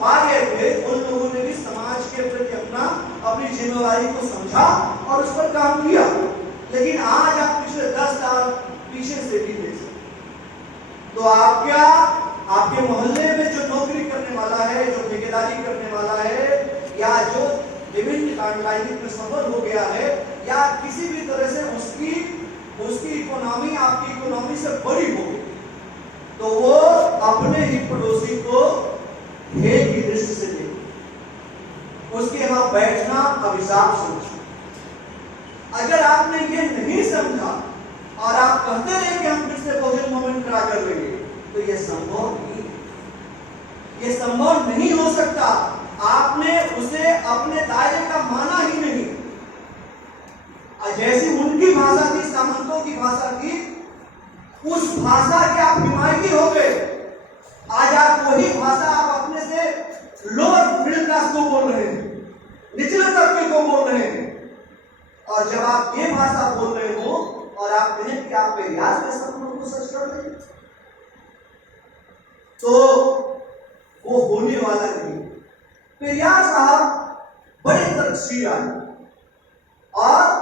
पा गए थे, उन लोगों ने भी समाज के प्रति अपनी जिम्मेदारी को समझा और उस पर काम किया। लेकिन आज आप पिछले 10 साल पीछे से भी देख सकते, तो आप क्या आपके मोहल्ले में जो नौकरी करने वाला है, जो ठेकेदारी करने वाला है, या जो विभिन्न राजनीति में सफल हो गया है, या किसी भी तरह से उसकी इकोनॉमी आपकी इकोनॉमी से बड़ी हो गई, तो वो अपने ही पड़ोसी को हेय की दृष्टि से देखे, उसके यहां बैठना अभिशाप समझे। अगर आपने ये नहीं समझा और आप कहते रहे कि हम फिर से भोजन मोमेंट करा कर लेंगे, तो ये संभव नहीं, ये संभव नहीं हो सकता। आपने उसे अपने दायरे का माना ही नहीं। जैसी उनकी भाषा थी, सामंतों की भाषा थी, उस भाषा के आप हिमायती हो गए। आज आप वही भाषा आप अपने से लोअर मिडिल क्लास को बोल रहे हैं, निचले तबके को बोल रहे हैं। और जब आप ये भाषा बोल रहे हो और आप कहें कि आप रियाज के सपनों को सच कर रहे हैं, तो वो होने वाला नहीं। पेरियार साहब बड़े तर्कशील आए और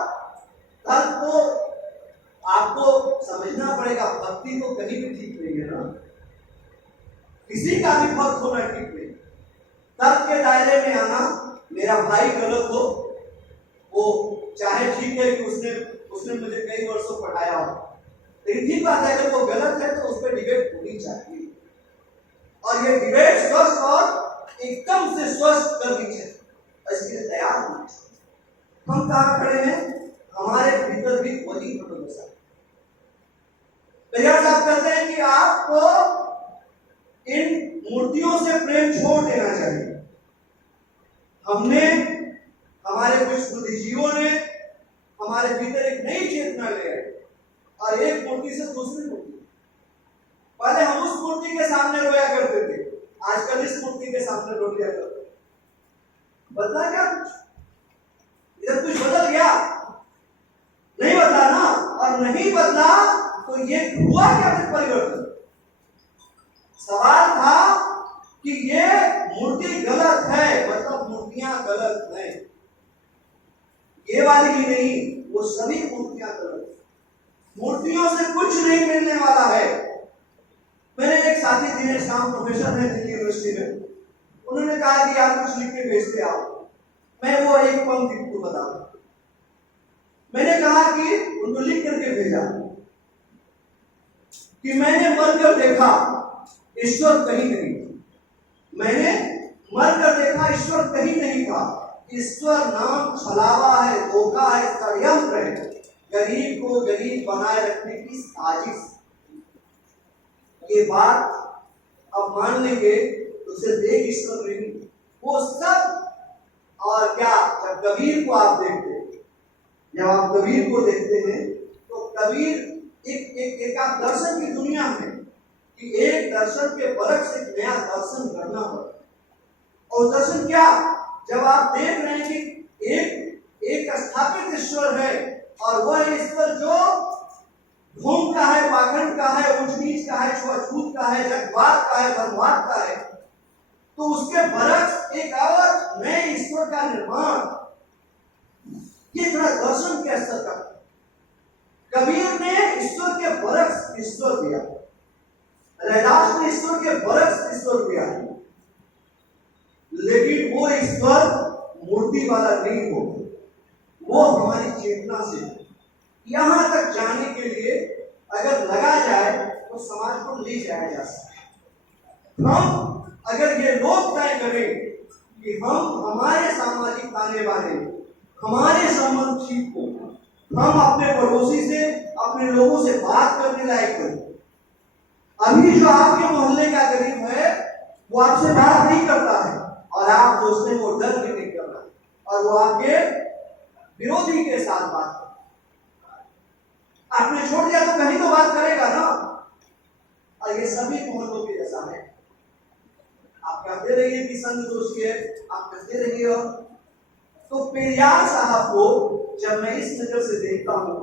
तर्क को आपको समझना पड़ेगा। भक्ति तो कहीं भी ठीक नहीं है ना, किसी का भी भक्त होना ठीक नहीं। तर्क के दायरे में आना, मेरा भाई गलत हो, वो चाहे ठीक है कि उसने मुझे कई वर्षों पढ़ाया हो, लेकिन ठीक बात है अगर वो गलत है तो उस पर डिबेट होनी चाहिए। और ये डिबेट स्वस्थ और एकदम से स्वस्थ करनी चाहिए, इसके लिए तैयार होना चाहिए। हम कहाँ खड़े हैं, हमारे भीतर भी वही प्रबंध। पेरियार साहब कहते हैं कि आपको इन मूर्तियों से प्रेम छोड़ देना चाहिए। हमने, हमारे कुछ बुद्धिजीवियों ने हमारे भीतर एक नई चेतना ले आई और एक मूर्ति से दूसरी मूर्ति। पहले हम उस मूर्ति के सामने रोया करते थे, आजकल इस मूर्ति के सामने रो लिया करते। बदला क्या कुछ? इधर कुछ बदल गया? नहीं बदला ना। और नहीं बदला तो ये हुआ क्या फिर परिवर्तन? सवाल था कि ये मूर्ति गलत है, मतलब मूर्तियां गलत हैं, ये वाली ही नहीं, वो सभी मूर्तियां गलत। मूर्तियों से कुछ नहीं मिलने वाला है। मेरे एक साथी दिनेश राम प्रोफेसर है दिल्ली यूनिवर्सिटी में, उन्होंने कहा कि यार कुछ लिख के भेजते आओ। मैं वो एक पंक्ति को बताऊं। मैंने कहा कि उनको लिख करके भेजा कि मैंने मरकर देखा ईश्वर कहीं नहीं, मैंने मरकर देखा ईश्वर कहीं नहीं था। ईश्वर नाम छलावा है, धोखा है, षड्यंत्र है, गरीब को गरीब बनाए रखने की साजिश। ये बात अब मान लेंगे तो सिर्फ एक ईश्वर नहीं, वो सब। और क्या, जब कबीर को आप देखते हैं, जब आप कबीर को देखते हैं तो कबीर एक आप दर्शन की दुनिया में कि एक दर्शन के बरक से नया दर्शन करना पड़ता। और दर्शन क्या, जब आप देख रहे हैं कि एक स्थापित ईश्वर है और वह ईश्वर जो ढोंग का है, पाखंड का है, ऊंच नीच का है, छुआछूत का है, जगवाद का है, धर्मवाद का है, तो उसके बरक्स एक और नए ईश्वर का निर्माण, ये थोड़ा दर्शन के स्तर का। कबीर ने ईश्वर के बरक्स ईश्वर दिया, रैदास ने ईश्वर के बरक्स ईश्वर दिया, लेकिन वो ईश्वर मूर्ति वाला नहीं हो, वो हमारी चेतना से। यहां तक जाने के लिए अगर लगा जाए तो समाज को ले जाया जा सकता। हम अगर ये लोग तय करें कि हम हमारे सामाजिक ताने बाने, हमारे संबंध ठीक हो, हम अपने पड़ोसी से, अपने लोगों से बात करने लायक करें। अभी जो आपके मोहल्ले का गरीब है वो आपसे बात नहीं करता है और आप सोचते हैं वो डर भी नहीं कर रहा और वो आपके विरोधी के साथ बात करता। आपने छोड़ दिया तो कहीं तो बात करेगा ना। और ये सभी मोहल्लों के जैसा है। आप कहते रहिए कि संघ दोषी है, आप कहते रहिए। तो पेरियार साहब को जब मैं इस नजर से देखता हूं,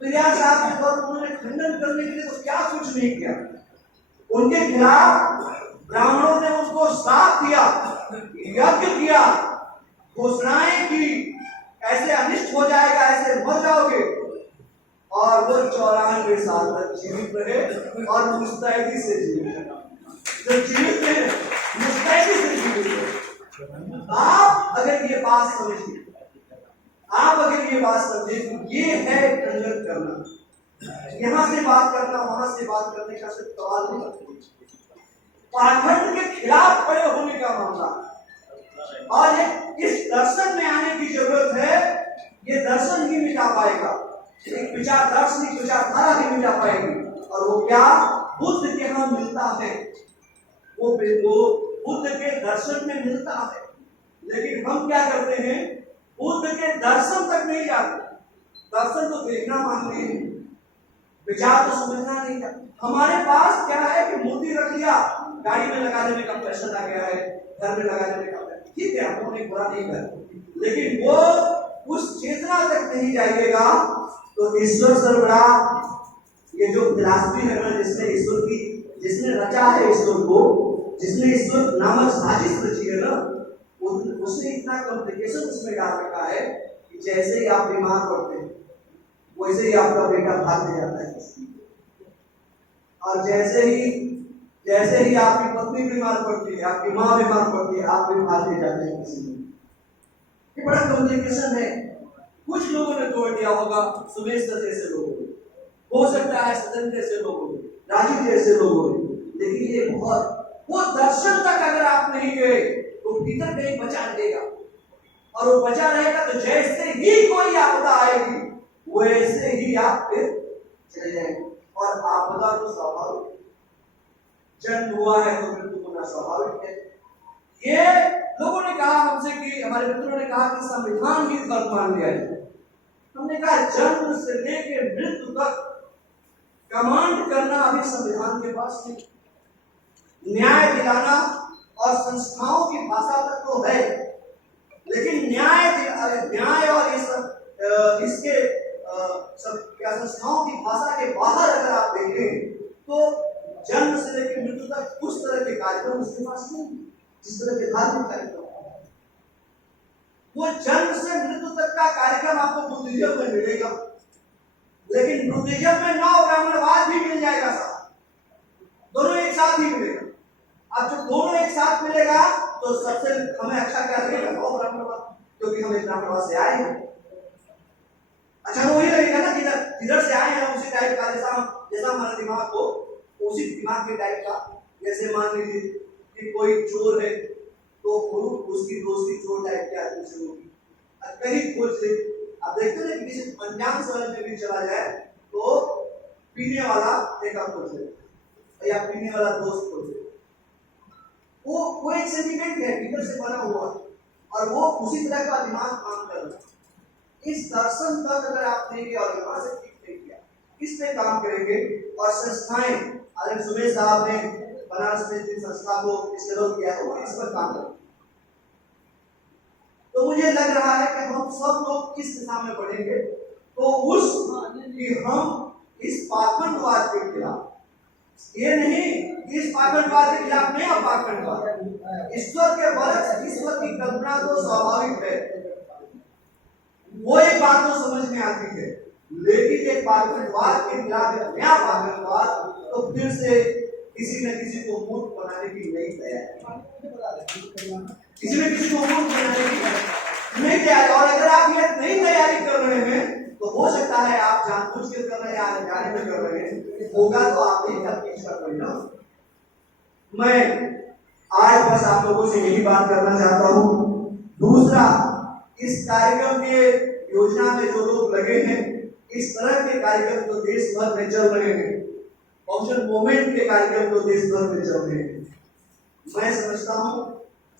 पेरियार साहब के तौर पर उन्होंने खंडन करने के लिए तो क्या कुछ नहीं किया। उनके खिलाफ ब्राह्मणों ने उसको श्राप दिया, यज्ञ किया, घोषणाएं की, ऐसे अनिष्ट हो जाएगा, ऐसे मर जाओगे। और वो 94 साल तक जीवित रहे और मुस्तैदी से जीवित रहे। जो जीवित रहे मुस्तैदी से जीवित रहे। आप अगर ये बात समझिए, आप अगर ये बात समझे कि ये है टंडन करना, यहां से बात करना वहां से बात करने का सिर्फ सवाल नहीं, पाखंड के खिलाफ खड़े होने का मामला। और इस दर्शन में आने की जरूरत है। ये दर्शन ही मिटा पाएगा, एक विचार दार्शनिक विचारधारा ही मिटा पाएगी। और वो क्या बुद्ध के यहाँ मिलता है, वो बुद्ध के दर्शन में मिलता है। लेकिन हम क्या करते हैं, बुद्ध के दर्शन तक नहीं जाते। दर्शन तो देखना मानते हैं, विचार तो समझना नहीं था। हमारे पास क्या है कि मूर्ति रख लिया, गाड़ी में लगा देने का फैशन आ गया है, घर में लगा देने का, ठीक है, हम उन्हें बुरा नहीं कर, लेकिन वो उस चेतना तक नहीं जाइएगा तो ईश्वर से बड़ा ये जो फिलॉसफी है ना, जिसने ईश्वर की, जिसने रचा है ईश्वर को, जिसने ईश्वर नामक साजिश रची है ना, उसने इतना कॉम्प्लिकेशन उसमें डाल रखा है कि जैसे ही आप बीमार पड़ते हैं वैसे ही आपका बेटा भाग जाता है, और जैसे ही आपकी पत्नी बीमार पड़ती है, आपकी माँ बीमार पड़ती है, आप भी भागते जाते हैं किसी में। ये बड़ा कॉम्प्लिकेशन है। कुछ लोगों ने तोड़ दिया होगा, सुमेश जैसे लोगों ने, हो सकता है सदन जैसे लोगों ने, राजीव जैसे लोगों ने, लेकिन ये बहुत, वो दर्शन तक अगर आप नहीं गए तो भीतर कहीं बचा रहेगा, और वो बचा रहेगा तो जैसे ही कोई आपदा आएगी वैसे ही आप फिर चले जाएंगे। और आपदा तो स्वाभाविक, जन्म हुआ है तो मृत्यु होना स्वाभाविक है। ये लोगों ने कहा हमसे कि, हमारे मित्रों ने कहा कि संविधान ही धर्म मान लिया है। हमने कहा जन्म से लेकर मृत्यु तक कमांड करना अभी संविधान के पास नहीं। न्याय दिलाना और संस्थाओं की भाषा तक तो है, लेकिन न्याय और इसके सब क्या संस्थाओं की भाषा के बाहर अगर आप देखें तो जन्म से लेकर मृत्यु तक उस तरह के कार्यक्रम उसके पास नहीं, जिस तरह के धार्मिक कार्यक्रम। वो जन्म से मृत्यु तक का कार्यक्रम आपको बुद्धिज्म में मिलेगा, लेकिन बुद्धिज्म में नौ ब्राह्मणवाद भी मिल जाएगा साथ, दोनों एक साथ ही मिलेगा। अब जब दोनों एक साथ मिलेगा तो सबसे हमें अच्छा क्या लगेगा, नौ ब्राह्मणवाद, क्योंकि हम एक ब्राह्मणवाद से आए हैं। अच्छा तो वही लगेगा ना, जिधर से आए हैं उसी टाइप का, जैसा हमारा दिमाग हो उसी दिमाग के टाइप का। जैसे मान लीजिए कि कोई चोर है तो उसकी दोस्ती चोर टाइप के आदमी से होगी। कहीं खोज से आप देखते हैं कि किसी अनजान शहर में भी चला जाए तो पीने वाला एक खोज ले या पीने वाला दोस्त खोज ले, वो एक सेंटिमेंट है, भीतर से बना हुआ, और वो उसी तरह का दिमाग काम कर रहा है। इस दर्शन तक अगर आप नहीं गए और यहाँ से ठीक नहीं किया, इस पे काम करेंगे। और संस्थाएं, आदरणीय सुमेश साहब ने बनारस में जिस संस्था को विरोध किया है वो इस पर काम करें। तो मुझे लग रहा है कि हम सब लोग किस दिशा में बढ़ेंगे, तो उस कि हम इस पाखंडवाद के खिलाफ, ये नहीं इस पाखंडवाद के खिलाफ नहीं, अब पाखंडवाद, ईश्वर के बरस ईश्वर की कल्पना तो स्वाभाविक है, वो एक बात तो समझ में आती है, लेकिन एक पाखंडवाद के खिलाफ नया पाखंडवाद तो फिर से किसी न किसी को मूर्ख बनाने की नई तैयारी, किसी न किसी को मूर्ख बनाने की नई तैयारी। और अगर आप ये नई तैयारी कर रहे हैं तो हो सकता है आप जानबूझ के कर रहे हैं या अनजाने में कर रहे हैं, होगा तो आप ही का पीछा परिणाम। मैं आज बस आप लोगों से यही बात करना चाहता हूँ। दूसरा, इस कार्यक्रम के योजना में जो लोग लगे हैं, इस तरह के कार्यक्रम तो देश भर में चल रहे हैं, ऑप्शन मूवमेंट के कार्यक्रम तो देश भर में चल रहे हैं। मैं समझता हूँ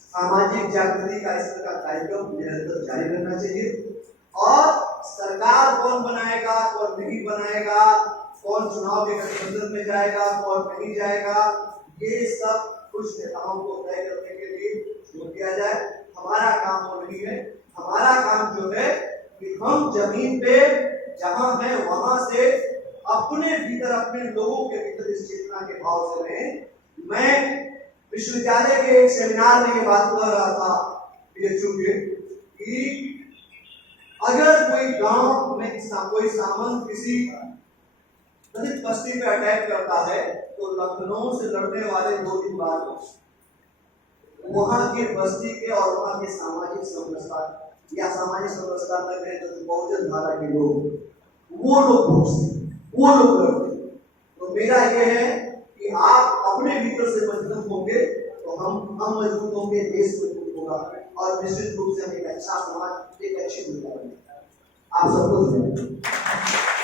सामाजिक जागृति का इस तरह का कार्यक्रम निरंतर जारी रहना चाहिए। और सरकार कौन बनाएगा, कौन नहीं बनाएगा, कौन चुनाव के गठबंधन में जाएगा, कौन नहीं जाएगा, ये सब कुछ नेताओं को तय करने के लिए छोड़ दिया जाए। हमारा काम वो नहीं है। हमारा काम जो है कि हम जमीन पे जहां है वहां से अपने भीतर, अपने लोगों के भीतर इस चेतना के भाव से रहें। मैं विश्वविद्यालय के एक सेमिनार में ये बात कह रहा था PHU के कि अगर कोई गांव में कोई सामंत किसी दलित बस्ती पे अटैक करता है तो लखनऊ से लड़ने वाले 2 दिन बाद वहां के बस्ती के और वहां के सामाजिक समरसता या सामाजिक समरसता में कहें तो बहुजन धारा के लोग वो लोग पहुंचते, वो लोग लड़ते। तो मेरा यह है कि आप अपने भीतर से मजबूत होंगे तो हम मजबूत होंगे, देश मजबूत होगा और निश्चित रूप से हम एक अच्छा समाज, एक अच्छी दुनिया बनेगी। आप सबको धन्यवाद।